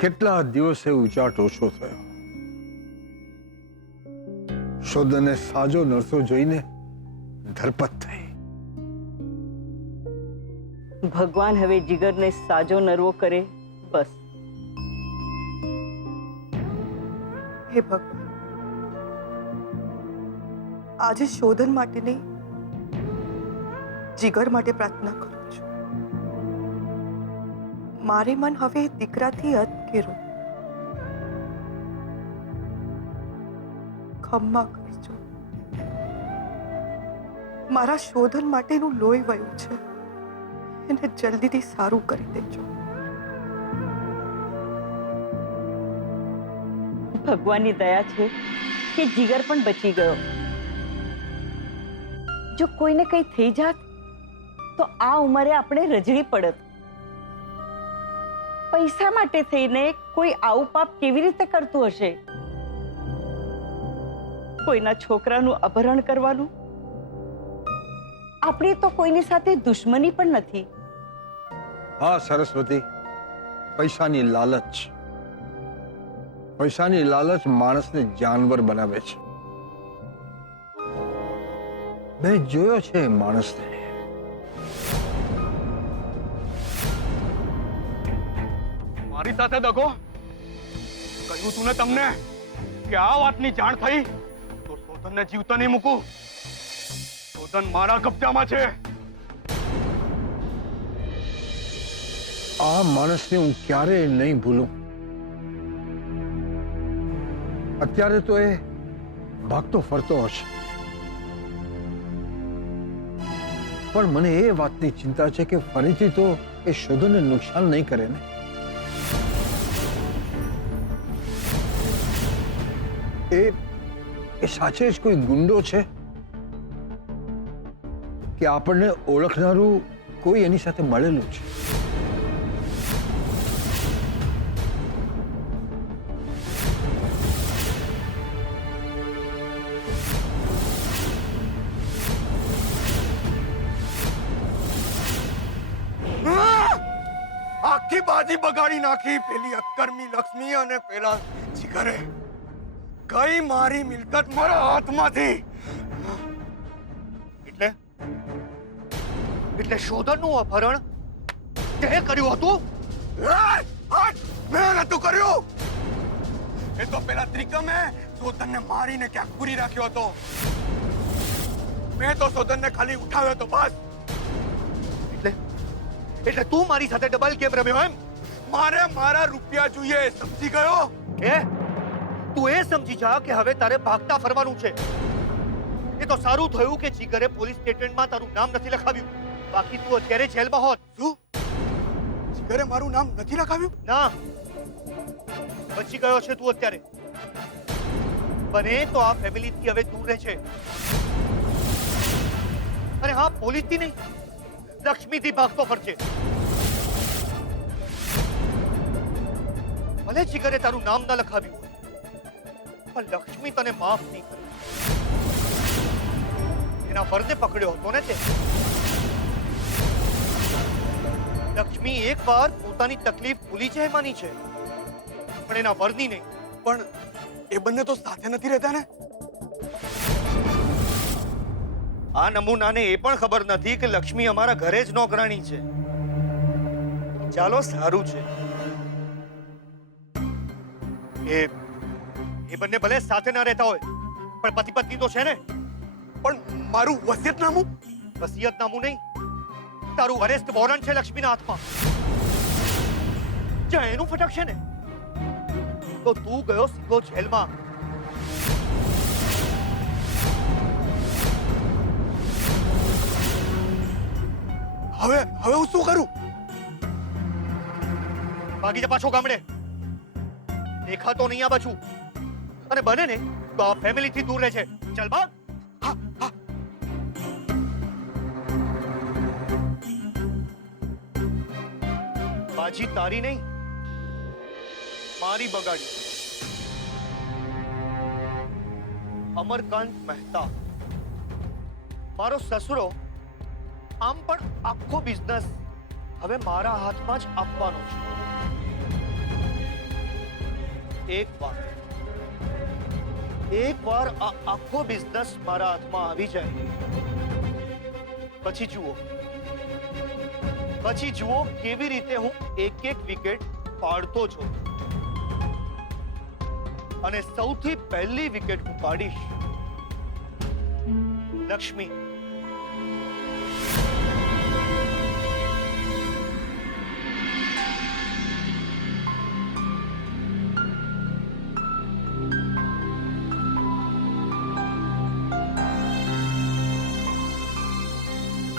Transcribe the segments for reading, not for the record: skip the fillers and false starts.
કેટલા દિવસે ઉચાટ ઓછો થયો. શોધને સાજો નરસો જોઈને ધરપત થઈ. ભગવાન હવે જીગરને સાજો નરવો કરે બસ. હે ભગવાન, આજે શોધન માટે નહીં, જીગર માટે પ્રાર્થના કરું છું. મારે મન હવે દીકરાથી અટકેરો. ખમ્મા કરજો. મારા શોધન માટેનું લોહી વયું છે, એને જલ્દીથી સારું કરી દેજો. ભગવાનની દયા છે કે જીગર પણ બચી ગયો. જો કોઈને કંઈ થઈ જાત તો આ ઉંમરે આપણે રજડી પડત. પૈસા માટે થઈને કોઈ આવું પાપ કેવી રીતે કરતું હશે? કોઈના છોકરાનું અપહરણ કરવાનું? આપણી તો કોઈની સાથે દુશ્મની પણ નથી. હા સરસ્વતી, પૈસાની લાલચ. પૈસાની લાલચ માણસને જાનવર બનાવે છે. મેં જોયો છે એ માણસને. મારી સાથે દગો કહ્યું તું ને તમને કે આ વાતની જાણ થઈ તો શોધનને જીવતા નહીં મૂકું. શોધન મારા કબજામાં છે. આ માણસને હું ક્યારેય નહીં ભૂલું. અત્યારે તો એ ભાગતો ફરતો હશે, પણ મને એ વાતની ચિંતા છે કે ફરીથી તો એ શોધનને નુકસાન નહીં કરે ને. એ સાચે જ કોઈ ગુંડો છે કે આપણને ઓળખનારું કોઈ એની સાથે મળેલું છે? આખી બાજી બગાડી નાખી પેલી અક્કર્મી લક્ષ્મી અને પેલા જીગરે. કઈ મારી મિલકત મારા હાથમાંથી. એટલે શોધનનું અપહરણ તે કર્યું હતું? મેં નતું કર્યું. એ તો પેલા ત્રિકમે શોધનને મારીને ક્યાંક પૂરી રાખ્યો હતો. મેં તો શોધનને ખાલી ઉઠાવ્યો હતો બસ. એટલે તું મારી સાથે ડબલ ગેમ રમ્યો એમ? મારે મારા રૂપિયા જોઈએ, સમજી ગયો? તું એ સમજી જા કે હવે તારે ભાગતા ફરવાનું છે. એ તો સારું થયું કે જીગરે પોલીસ સ્ટેટમેન્ટમાં તારું નામ નથી લખાવ્યું, બાકી તું અત્યારે જેલમાં હોત. શું? જીગરે મારું નામ નથી લખાવ્યું? ના, બચી ગયો છે તું અત્યારે. બને તો આ ફેમિલીથી હવે દૂર રહે છે. અને હા, પોલીસથી નહીં, લક્ષ્મીથી ભાગતો ફરશે. ભલે જીગરે તારું નામ ન લખાવ્યું, પણ લક્ષ્મી તને માફ નહીં કરે. એના વરને પકડ્યો હતો ને તે. લક્ષ્મી એકવાર પોતાની તકલીફ ભૂલી જાય માની છે, પણ એના વરની નહીં. પણ એ બંને તો સાથે નથી રહેતા ને. આ નમૂનાને એ પણ ખબર નથી કે લક્ષ્મી અમારા ઘરે જ નોકરાણી છે. ચાલો સારું છે. એ બંને ભલે સાથે ના રહેતા હોય, પણ પતિ પત્ની તો છે ને. પણ મારું વસિયતનામું? વસિયતનામું નહીં, તારું અરેસ્ટ વોરંટ છે લક્ષ્મીના હાથમાં. જ્યાં એનું ફટકશે ને તો તું ગયો સીધો જેલમાં. હવે હું શું કરું? ભાગી જા પાછો ગામડે. દેખાતો નહીં આ બચું, અને બને ને તો આ ફેમિલીથી દૂર રહે છે. ચાલ ભાગ. બાજી તારી નહીં, મારી બગાડી. અમરકાંત મહેતા મારો સસરો, આમ પણ આખો બિઝનેસ હવે મારા હાથમાં જ આપવાનો છે. એકવાર આ આખો બિઝનેસ મારા હાથમાં આવી જાય પછી જુઓ કેવી રીતે હું એક વિકેટ પાડતો છું અને સૌથી પહેલી વિકેટ હું પાડીશ લક્ષ્મી.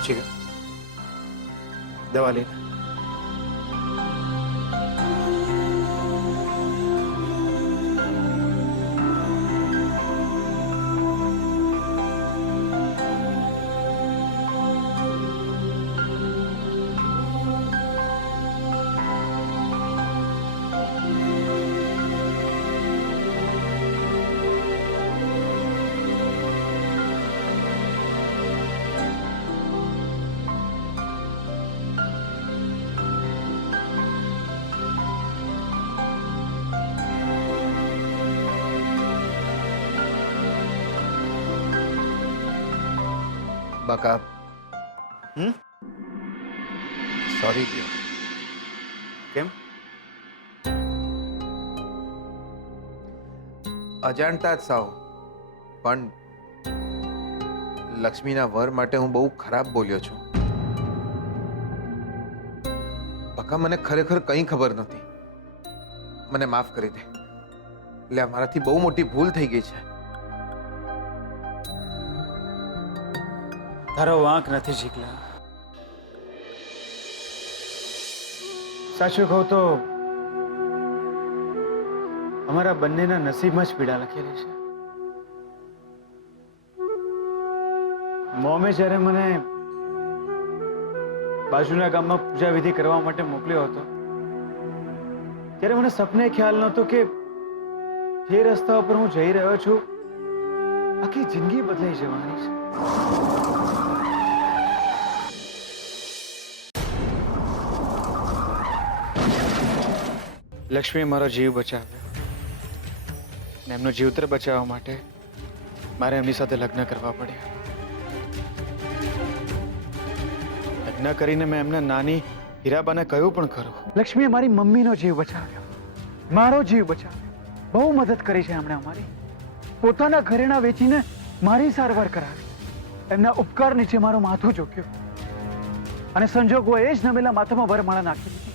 ठीक है, दवा लेना. બકા હમ? Sorry dear. કેમ? અજાણતા જ સાવ, પણ લક્ષ્મીના વર માટે હું બહુ ખરાબ બોલ્યો છું. બકા મને ખરેખર કંઈ ખબર નથી. મને માફ કરી દે. એટલે મારાથી બહુ મોટી ભૂલ થઈ ગઈ છે. તારો વાંક નથી શીખલા. સાચું કહું તો અમારા બંનેના નસીબમાં જ પીડા લખેલી છે. મોમે જ્યારે મને બાજુના ગામમાં પૂજા વિધિ કરવા માટે મોકલ્યો હતો ત્યારે મને સપને ખ્યાલ નહોતો કે જે રસ્તા ઉપર હું જઈ રહ્યો છું આખી જિંદગી બદલાઈ જવાની છે. લક્ષ્મીએ મારો જીવ બચાવ્યો અને એમનો જીવતર બચાવવા માટે મારે એમની સાથે લગ્ન કરવા પડ્યા. લગ્ન કરીને મેં એમના નાની હીરાબાને કહ્યું પણ ખરું. લક્ષ્મીએ મારી મમ્મીનો જીવ બચાવ્યો, મારો જીવ બચાવ્યો. બહુ મદદ કરી છે એમણે અમારી. પોતાના ઘરેણા વેચીને મારી સારવાર કરાવી. એમના ઉપકાર નીચે મારું માથું ઝૂક્યું અને સંજોગોએ એ જ નમેલા માથામાં વરમાળા નાખી દીધી.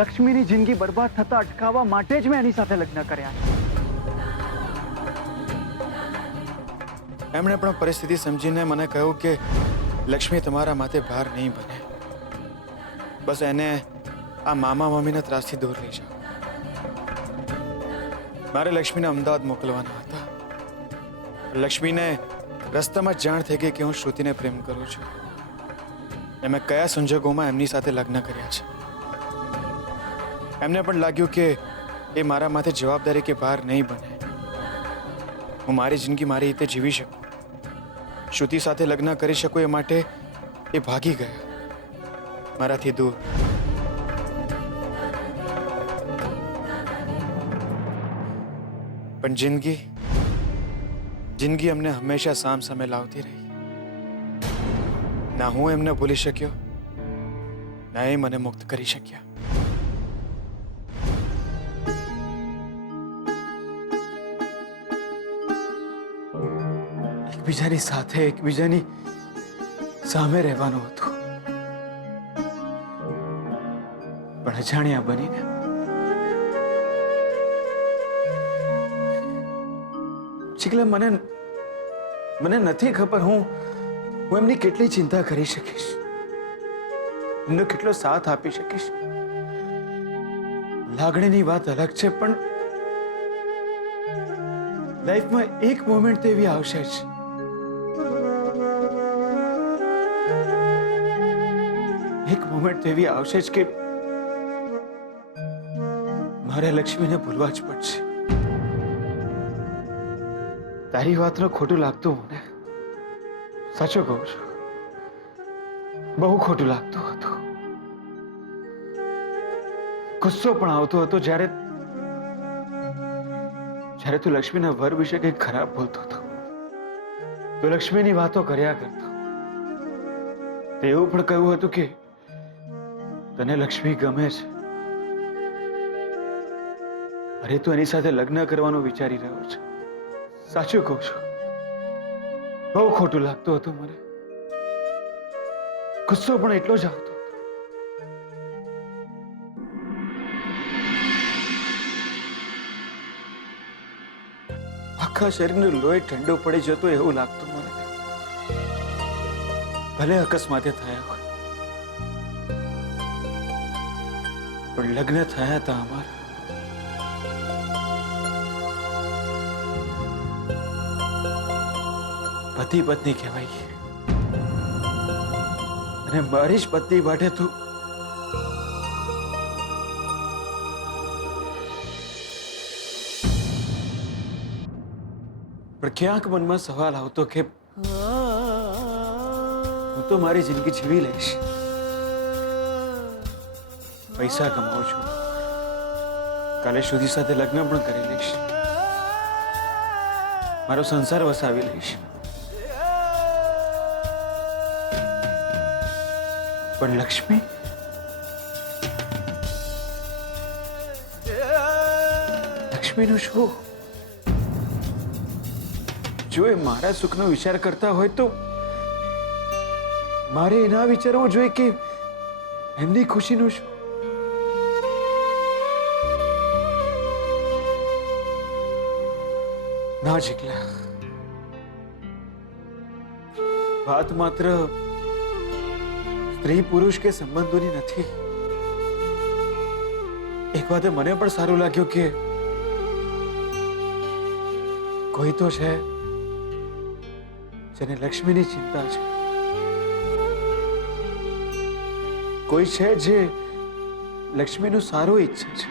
લક્ષ્મીની જિંદગી બરબાદ થતા અટકાવવા માટે જ મેં એની સાથે લગ્ન કર્યા. એમણે પણ પરિસ્થિતિ સમજીને મને કહ્યું કે લક્ષ્મી તમારા માથે ભાર નહીં બને, બસ એને આ મામા મમ્મીના ત્રાસથી દૂર લઈ જાઓ. મારે લક્ષ્મીને અમદાવાદ મોકલવાના હતા. લક્ષ્મીને રસ્તામાં જાણ થઈ ગઈ કે હું શ્રુતિને પ્રેમ કરું છું. મેં કયા સંજોગોમાં એમની સાથે લગ્ન કર્યા છે. એમને પણ લાગ્યું કે એ મારા માથે જવાબદારી કે ભાર નહીં બને. હું મારી જિંદગી મારી રીતે જીવી શકું, શ્રુતિ સાથે લગ્ન કરી શકું. એ માટે એ ભાગી ગયા મારાથી દૂર. પણ જિંદગી અમને હંમેશા સામ સામે લાવતી રહી. ના હું એમને ભૂલી શક્યો, ના એ મને મુક્ત કરી શક્યા. એકબીજાની સાથે એકબીજાની સામે રહેવાનું હતું, પણ અજાણ્યા બનીને ચીકલા મને નથી ખબર હું એમની કેટલી ચિંતા કરી શકીશ, એમનો કેટલો સાથ આપી શકીશ. લાગણીની વાત અલગ છે, પણ લાઈફમાં એક મોમેન્ટ એવી આવશે જ એવી આવશે જ કે મારે લક્ષ્મીને ભૂલવા જ પડશે. તારી વાતનું ખોટું લાગતું મને, સાચું કહું છું, બહુ ખોટું લાગતું હતું. ગુસ્સો પણ આવતો હતો જ્યારે જ્યારે તું લક્ષ્મીના વર વિશે કંઈક ખરાબ બોલતો હતો, તો લક્ષ્મીની વાતો કર્યા કરતો, તે એવું પણ કહ્યું હતું કે તને લક્ષ્મી ગમે છે. અરે તું એની સાથે લગ્ન કરવાનું વિચારી રહ્યો છે. સાચું કહું છું, બહુ ખોટું લાગતું હતું મને. ગુસ્સો પણ એટલો જ આવતો હતો. આખા શરીરનું લોહી ઠંડુ પડી જતું એવું લાગતું મને. ભલે અકસ્માતે થયા હોય, પણ લગ્ન થયા હતા અમારા. પતિ પત્ની કહેવાય, અને મારી જ પત્ની માટે તું પણ ક્યાંક મનમાં સવાલ આવતો કે હું તો મારી જિંદગી જીવી લઈશ, પૈસા કમાઉં છું, કાલે સુધી સાથે લગ્ન પણ કરી લઈશ, મારો સંસાર વસાવી લઈશ. પણ લક્ષ્મી, લક્ષ્મીનું શું? જો એ મારા સુખનો વિચાર કરતા હોય તો મારે એ ના વિચારવું જોઈએ કે એમની ખુશીનું શું? ના જીગલા, વાત માત્ર સ્ત્રી પુરુષ કે સંબંધોની નથી. એક વાતે મને પણ સારું લાગ્યું કે કોઈ તો છે જેને લક્ષ્મીની ચિંતા છે, કોઈ છે જે લક્ષ્મીનું સારું ઈચ્છે છે.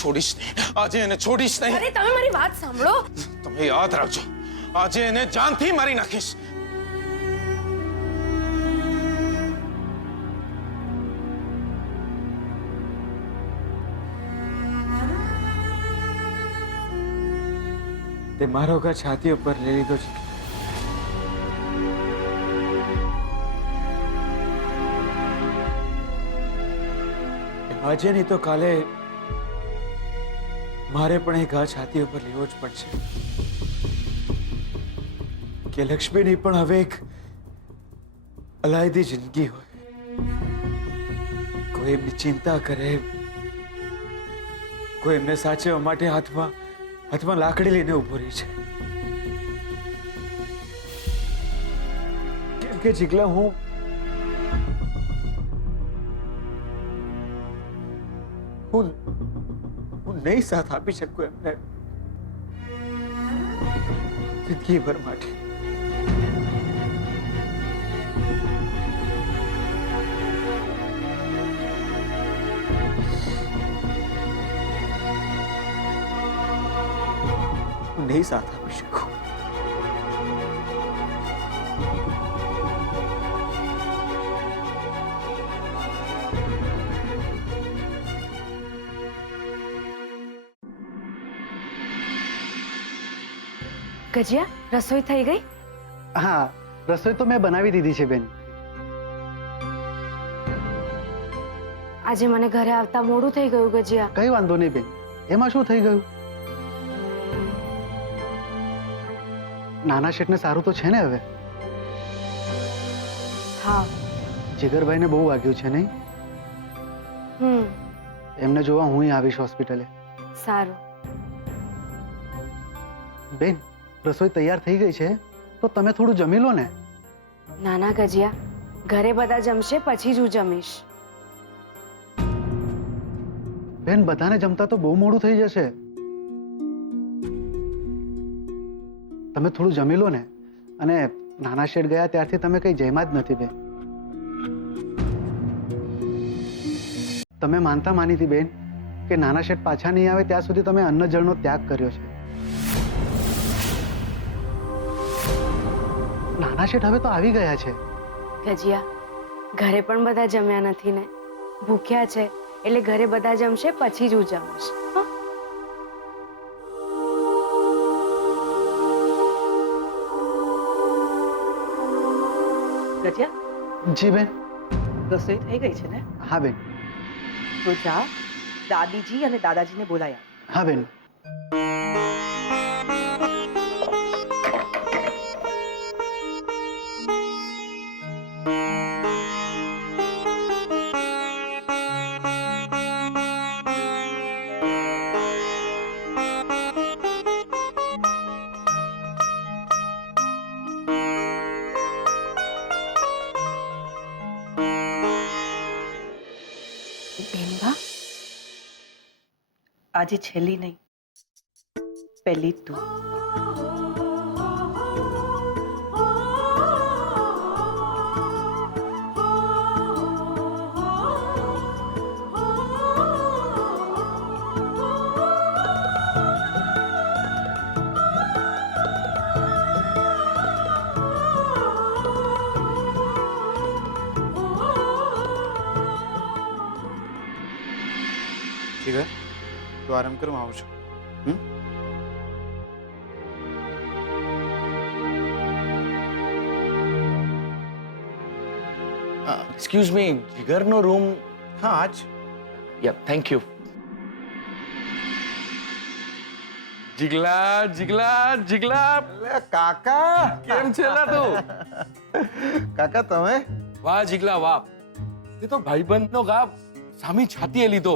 છોડીશ નહીં, આજે એને છોડીશ નહીં. અરે તમે મારી વાત સાંભળો. તમે યાદ રાખજો, આજે એને જાનથી મારી નાખીશ. તે મારો ઘા છાતી ઉપર લઈ લીધો છે. આજે નહીં તો કાલે મારે પણ એ ઘા છાતી ઉપર લેવો જ પડશે કે લક્ષ્મીની પણ હવે એક અલાયદી જિંદગી હોય, કોઈ એમની ચિંતા કરે, કોઈ એમને સાચવવા માટે હાથમાં લાકડી લઈને ઉભો રહી છે. કેમ કે જીગલા, હું નહીં સાથ આપી શકું એમને જિંદગીભર માટે. હું નહીં સાથ આપી શકું. ગજિયા, રસોઈ થઈ ગઈ? હા, રસોઈ તો મેં બનાવી દીધી છે બેન. આજે મને ઘરે આવતા મોડું થઈ ગયું ગજિયા. કઈ વાંધો નહીં બેન, એમાં શું થઈ ગયું? નાના શેઠને સારું તો છે ને હવે? હા. જીગરભાઈને બહુ વાગ્યું છે નહીં? એમને જોવા હું આવીશ હોસ્પિટલે. સારું. બેન, રસોઈ તૈયાર થઈ ગઈ છે તો તમે થોડું જમી લો ને. નાના ગજિયા, ઘરે બધા જમશે પછી જ હું જમીશ. બેન, બધાને જમતા તો બહુ મોડું થઈ જશે. તમે થોડું જમી લો ને. અને નાના શેઠ ગયા ત્યારથી તમે કઈ જમ્યા જ નથી બેન. તમે માનતા માની હતી બેન કે નાના શેઠ પાછા નહીં આવે ત્યાં સુધી તમે અન્ન જળનો ત્યાગ કર્યો છે. નાના શેઠ હવે તો આવી ગયા છે. ગજિયા, ઘરે પણ બધા જમ્યા નથી ને, ભૂખ્યા છે એટલે ઘરે બધા જમશે પછી જ હું જમીશ. હો? ગજિયા, જી બેન. રસોઈ થઈ ગઈ છે ને? હા બેન. તો જા, દાદીજી અને દાદાજીને બોલાયા. હા બેન. બેનબા, આજે છેલ્લી નહીં, પહેલી જ તું. જીગર, તું આરામ કર, હું આવું છું. એક્સક્યુઝ મી, જીગરનો રૂમ? હા, આજ. યા, થેન્ક યુ. જીગલા જીગલા જીગલા, અલે કાકા, કેમ છે લા તું? કાકા તમે? વાહ જીગલા વાહ, તે તો ભાઈબંધનો ઘા સામી છાતીએ લીધો.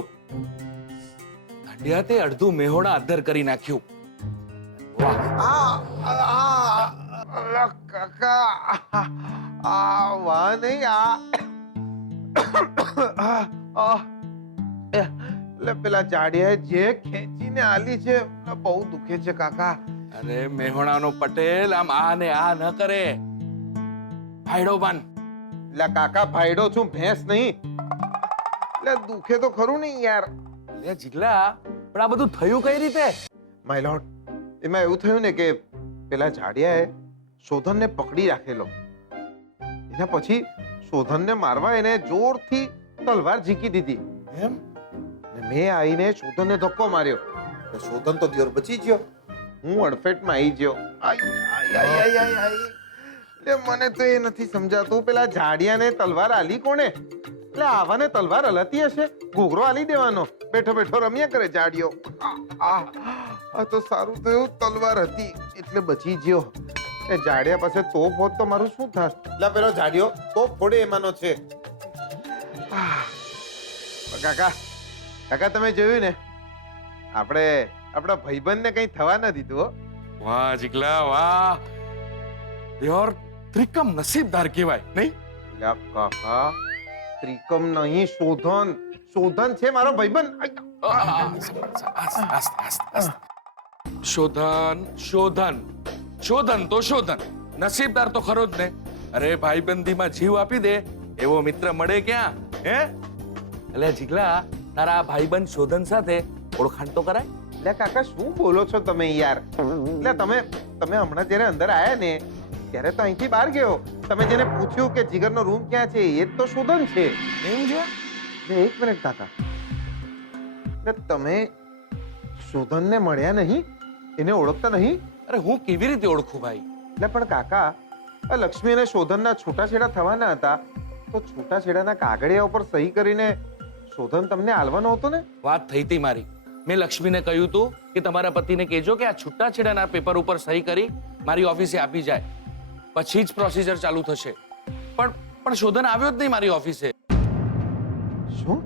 દાંડિયા તે અડધું મેહોણા અદ્ધર કરી નાખ્યું. વાહ. અલા કાકા, આ વાહ નહીં, એટલે પેલા જાડિયાએ જે ખેંચીને આલી છે બહુ દુખે છે કાકા. અરે મેહોણાનો પટેલ આમ આ ને આ ન કરે. ભાઈડો બન. એટલે કાકા ભાઈડો છું, ભેંસ નહીં. એટલે દુખે તો ખરું નહીં યાર. લે જીગલા, પણ આ બધું થયું કઈ રીતે? માય લોર્ડ, એમાં એવું થયું ને કે પેલા જાડિયાએ શોધનને પકડી રાખેલો. એના પછી શોધનને મારવા એને જોરથી તલવાર ઝીકી દીધી. એમ? ને મેં આવીને શોધનને ધક્કો માર્યો. તો શોધન તો દિયોર બચી ગયો, હું અડફેટમાં આવી ગયો. આઈ, આઈ, આઈ, આઈ, આઈ, આઈ. એટલે મને તો એ નથી સમજાતું, પેલા જાડિયાને તલવાર આલી કોણે? એટલે આવાને તલવાર હલતી હશે, ઘૂઘરો આલી દેવાનો, બેઠો બેઠો રમ્યા કરે જાડિયો. આ તો સારું થયું તલવાર હતી એટલે બચી ગયો. એ જાડિયા પાસે તોપ હોત તો મારું શું થાત? લા પેલો જાડિયો તોપ ફોડે એમાંનો છે. કાકા, કાકા તમે જોયું ને, આપણે આપણા ભાઈબંધને કઈ થવા ન દીધું હો. વાહ જીગલા વાહ, યોર ત્રિકમ નસીબદાર કહેવાય નહીં? લા કાકા, ત્રિકમ નહીં, શોધન. શોધન છે મારો ભાઈબંધ. શોધન શોધન શોધન તો શોધન, નસીબદાર તો ખરો જ ને. અરે ભાઈબંધીમાં જીવ આપી દે એવો મિત્ર મળે ક્યાં? હે એટલે જીગલા, તારા ભાઈબંધ શોધન સાથે ઓળખાણ તો કરાય. લે કાકા, શું બોલો છો તમે યાર? એટલે તમે હમણાં જ્યારે અંદર આયા ને ત્યારે તો અહીંથી બહાર ગયો. તમે જેને પૂછ્યું કે જીગરનો રૂમ ક્યાં છે, એ જ તો શોધન છે. એમ છે? એક મિનિટ કાકા, તમે શોધનને મળ્યા નહીં? એને ઓળખતા નહીં? અરે હું કેવી રીતે ઓળખું ભાઈ? એટલે પણ કાકા, આ લક્ષ્મી અને શોધનના છૂટાછેડા થવાના હતા, તો છૂટાછેડાના કાગળિયા ઉપર સહી કરીને શોધન તમને આલવાનો હતો ને? વાત થઈ હતી મારી. મેં લક્ષ્મીને કહ્યું હતું કે તમારા પતિને કહેજો કે આ છૂટાછેડાના પેપર ઉપર સહી કરી મારી ઓફિસે આપી જાય, પછી જ પ્રોસિજર ચાલુ થશે. પણ શોધન આવ્યો જ નહીં મારી ઓફિસે. શું?